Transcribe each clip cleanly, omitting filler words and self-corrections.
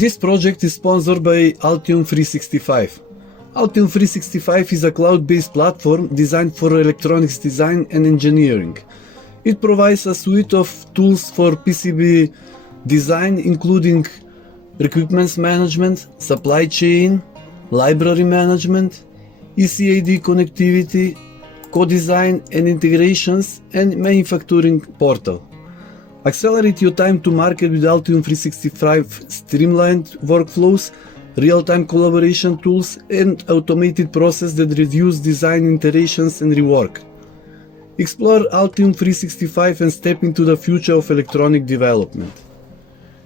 This project is sponsored by Altium 365. Altium 365 is a cloud-based platform designed for electronics design and engineering. It provides a suite of tools for PCB design, including equipment management, supply chain, library management, ECAD connectivity, co-design and integrations, and manufacturing portal. Accelerate your time to market with Altium 365 streamlined workflows, real-time collaboration tools, and automated process that reduce design iterations and rework. Explore Altium 365 and step into the future of electronic development.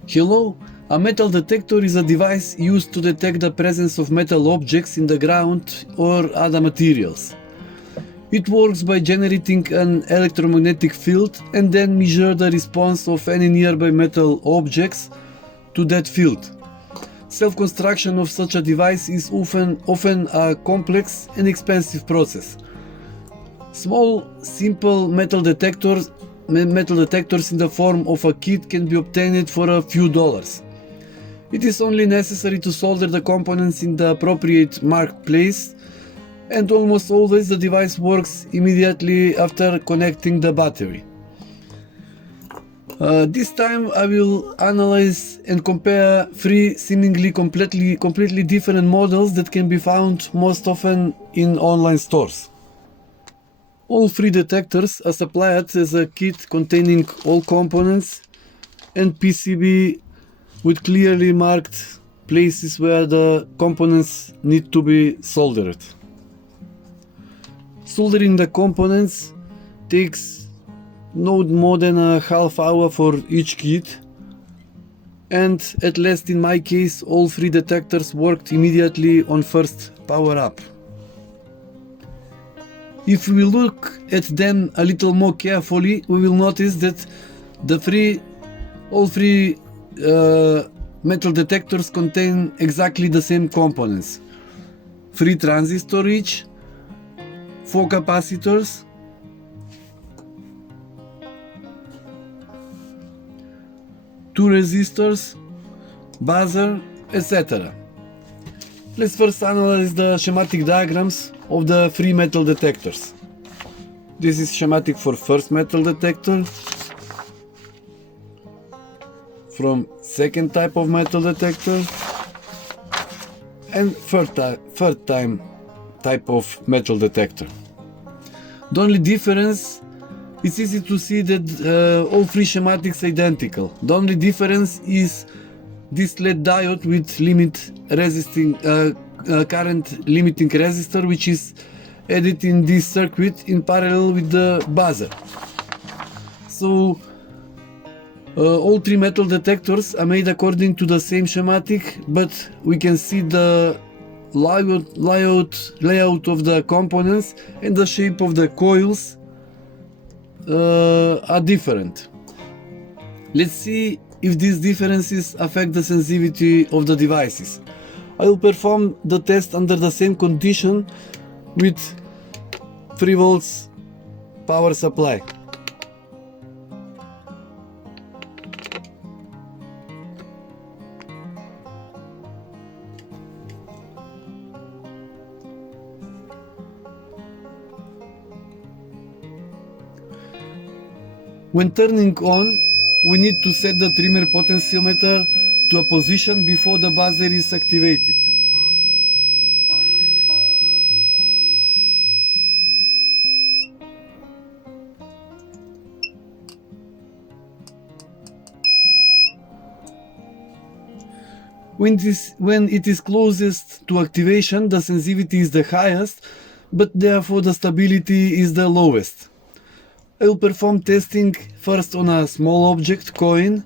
Hello, a metal detector is a device used to detect the presence of metal objects in the ground or other materials. It works by generating an electromagnetic field and then measure the response of any nearby metal objects to that field. Self-construction of such a device is often a complex and expensive process. Small, simple metal detectors in the form of a kit can be obtained for a few dollars. It is only necessary to solder the components in the appropriate marked place, and almost always the device works immediately after connecting the battery. This time I will analyze and compare three seemingly completely different models that can be found most often in online stores. All three detectors are supplied as a kit containing all components and PCB with clearly marked places where the components need to be soldered. Soldering the components takes no more than a half hour for each kit, and at least in my case all three detectors worked immediately on first power up. If we look at them a little more carefully, we will notice that all three metal detectors contain exactly the same components: 3 transistors each, 4 capacitors, 2 resistors, buzzer, etc. Let's first analyze the schematic diagrams of the 3 metal detectors. This is schematic for first metal detector, from second type of metal detector, and third type of metal detector. The only difference, it's easy to see that all 3 schematics are identical. The only difference is this LED diode with current limiting resistor, which is added in this circuit in parallel with the buzzer. So all 3 metal detectors are made according to the same schematic, but we can see the layout of the components and the shape of the coils are different. Let's see if these differences affect the sensitivity of the devices. I will perform the test under the same condition with 3 volts power supply. When turning on, we need to set the trimmer potentiometer to a position before the buzzer is activated. When it is closest to activation, the sensitivity is the highest, but therefore the stability is the lowest. I will perform testing first on a small object, coin,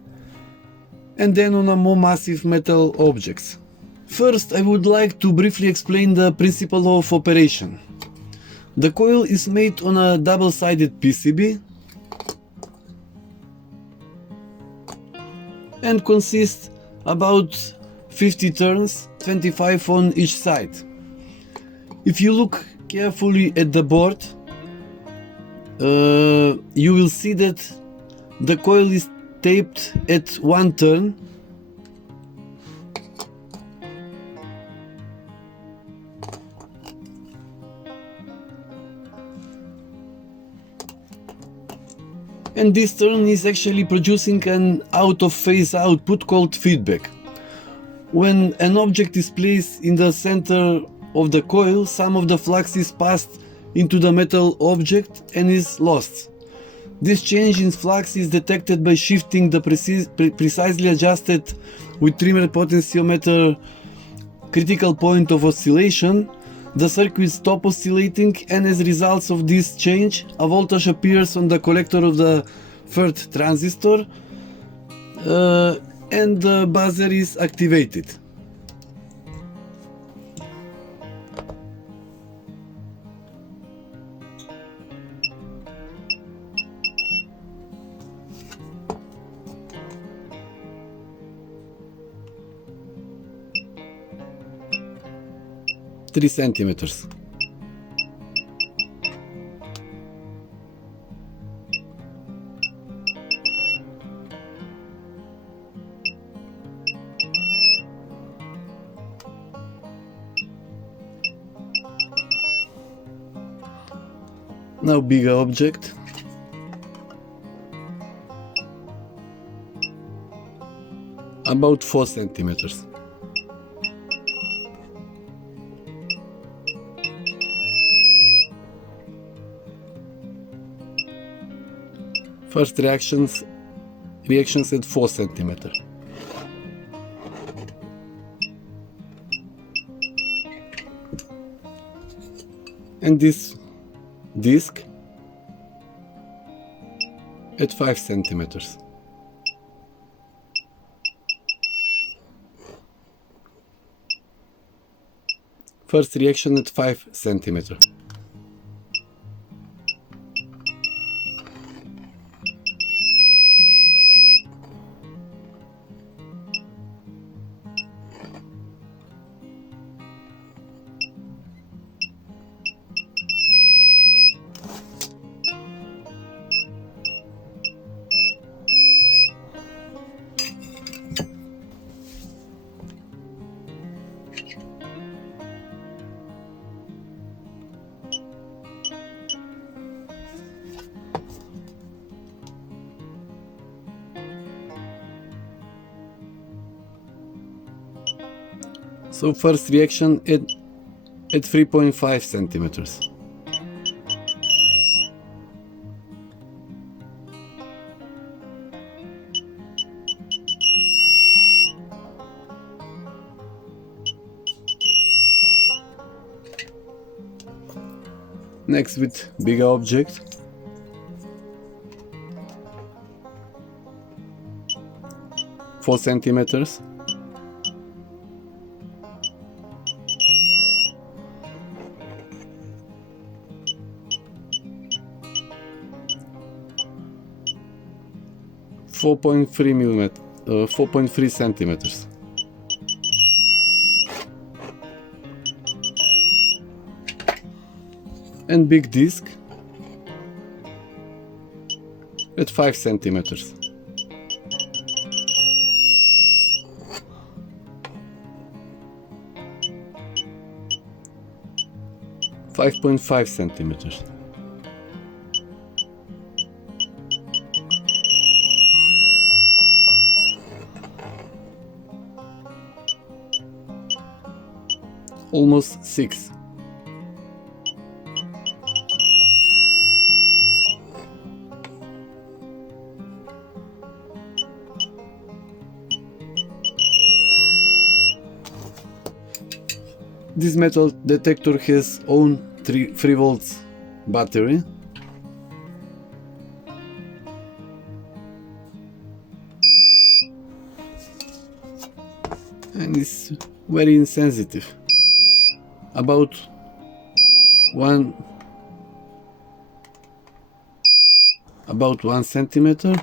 and then on a more massive metal objects. First, I would like to briefly explain the principle of operation. The coil is made on a double-sided PCB and consists about 50 turns, 25 on each side. If you look carefully at the board, you will see that the coil is taped at one turn and this turn is actually producing an out-of-phase output called feedback. When an object is placed in the center of the coil, some of the flux is passed into the metal object and is lost. This change in flux is detected by shifting the precisely adjusted with trimmer potentiometer critical point of oscillation. The circuit stops oscillating, and as a result of this change, a voltage appears on the collector of the third transistor and the buzzer is activated. Three centimeters. Now bigger object. About 4 centimeters. First reactions at 4 centimeter. And this disc at 5 centimeters. First reaction at 5 centimeters. So first reaction at 3.5 centimeters. Next with bigger object. Four centimeters. Four point three centimeters. And big disc at 5 centimeters. .5 centimeters. Almost 6. This metal detector has own 3 volts battery. And it's very insensitive. About 1 centimeter.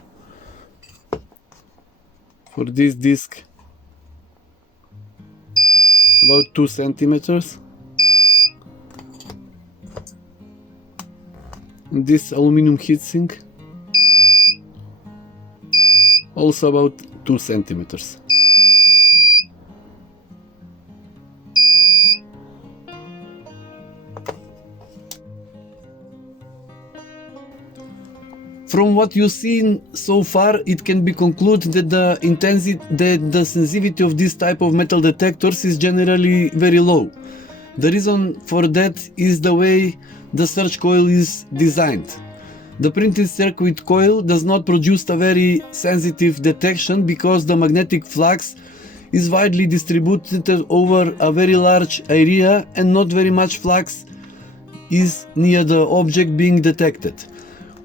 For this disc, about 2 centimeters. And this aluminum heatsink, also about 2 centimeters. From what you've seen so far, it can be concluded that the sensitivity of this type of metal detectors is generally very low. The reason for that is the way the search coil is designed. The printed circuit coil does not produce a very sensitive detection because the magnetic flux is widely distributed over a very large area and not very much flux is near the object being detected.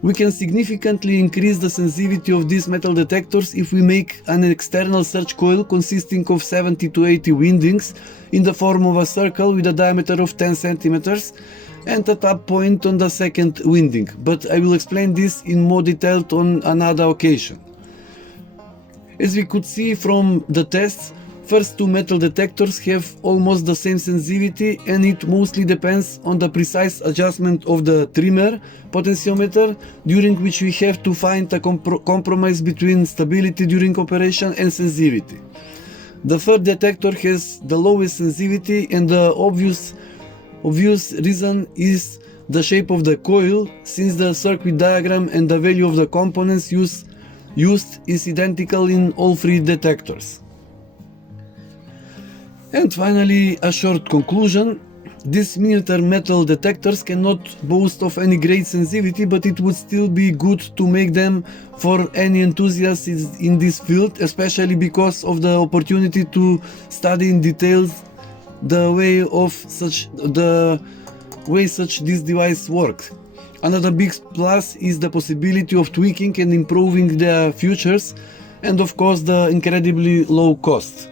We can significantly increase the sensitivity of these metal detectors if we make an external search coil consisting of 70 to 80 windings in the form of a circle with a diameter of 10 centimeters and a tap point on the second winding, but I will explain this in more detail on another occasion. As we could see from the tests, first two metal detectors have almost the same sensitivity, and it mostly depends on the precise adjustment of the trimmer potentiometer, during which we have to find a compromise between stability during operation and sensitivity. The third detector has the lowest sensitivity, and the obvious reason is the shape of the coil, since the circuit diagram and the value of the components used is identical in all three detectors. And finally, a short conclusion. These miniature metal detectors cannot boast of any great sensitivity, but it would still be good to make them for any enthusiasts in this field, especially because of the opportunity to study in details the way this device works. Another big plus is the possibility of tweaking and improving their features, and of course the incredibly low cost.